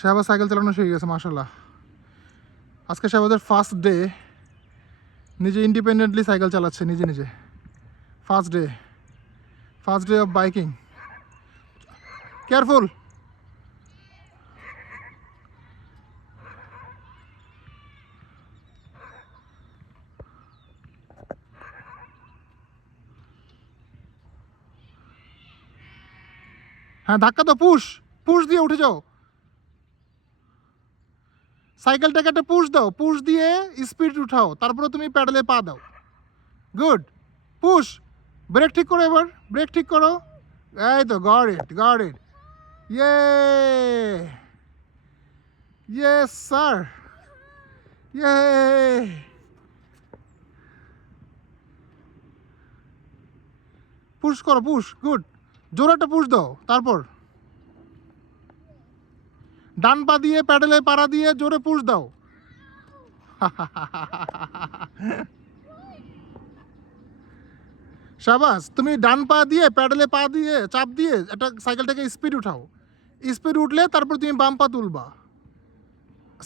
শাহবাজ সাইকেল চালানো শিখে গেছে মাশাআল্লাহ। আজকে শাহবাজের ফার্স্ট ডে, নিজে ইন্ডিপেন্ডেন্টলি সাইকেল চালাচ্ছে নিজে নিজে। First day of biking. Careful. হ্যাঁ ধাক্কা দাও, পুশ দিয়ে উঠে যাও। সাইকেলটাকে একটা পুশ দিয়ে স্পিড উঠাও, তারপরে তুমি প্যাডেলে পা দাও। Good, push. ব্রেক ঠিক করো, এবার ব্রেক ঠিক করো। এই তো, গট ইট। ইয়ে, ইয়েস স্যার, ইয়ে। পুশ করো, গুড। জোরে একটা পুশ দাও, তারপর ডান পা দিয়ে প্যাডেলে পাড়া দিয়ে জোরে পুশ দাও। শাবাস, তুমি ডান পা দিয়ে প্যাডেলে পা দিয়ে চাপ দিয়ে একটা সাইকেলটাকে স্পিড উঠাও। স্পিড উঠলে তারপর তুমি বাম পা তুলবা।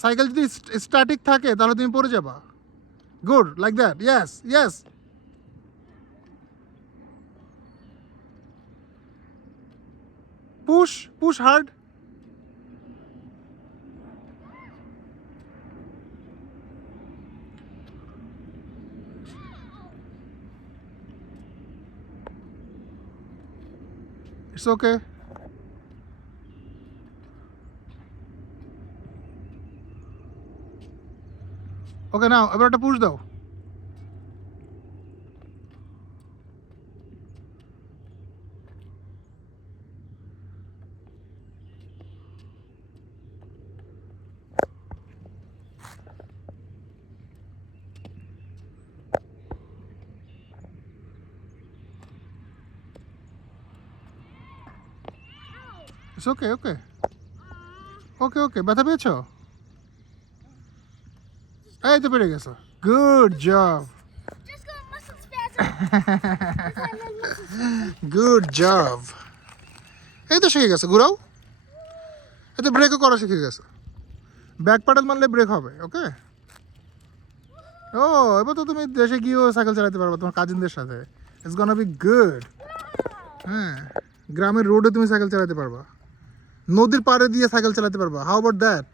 সাইকেল যদি স্ট্যাটিক থাকে তাহলে তুমি পড়ে যাবা। Good, like that. Yes. Push hard. It's okay. Okay, নাও এবার একটা পুশ দাও। It's okay. ব্যথা পেয়েছো? এই তো পেরে গেছো। Good job. Good job. এই তো শিখে গেছে, ঘুরাও। এই তো ব্রেকও করা শিখে গেছে। ব্যাক প্যাডেল মারলে ব্রেক হবে। ওকে। ও, এবার তো তুমি দেশে গিয়েও সাইকেল চালাতে পারবে তোমার কাজিনদের সাথে। It's gonna be good. হ্যাঁ, গ্রামের রোডে তুমি সাইকেল চালাতে পারবা, নদীর পাড়ে দিয়ে সাইকেল চালাতে পারবা। How about that?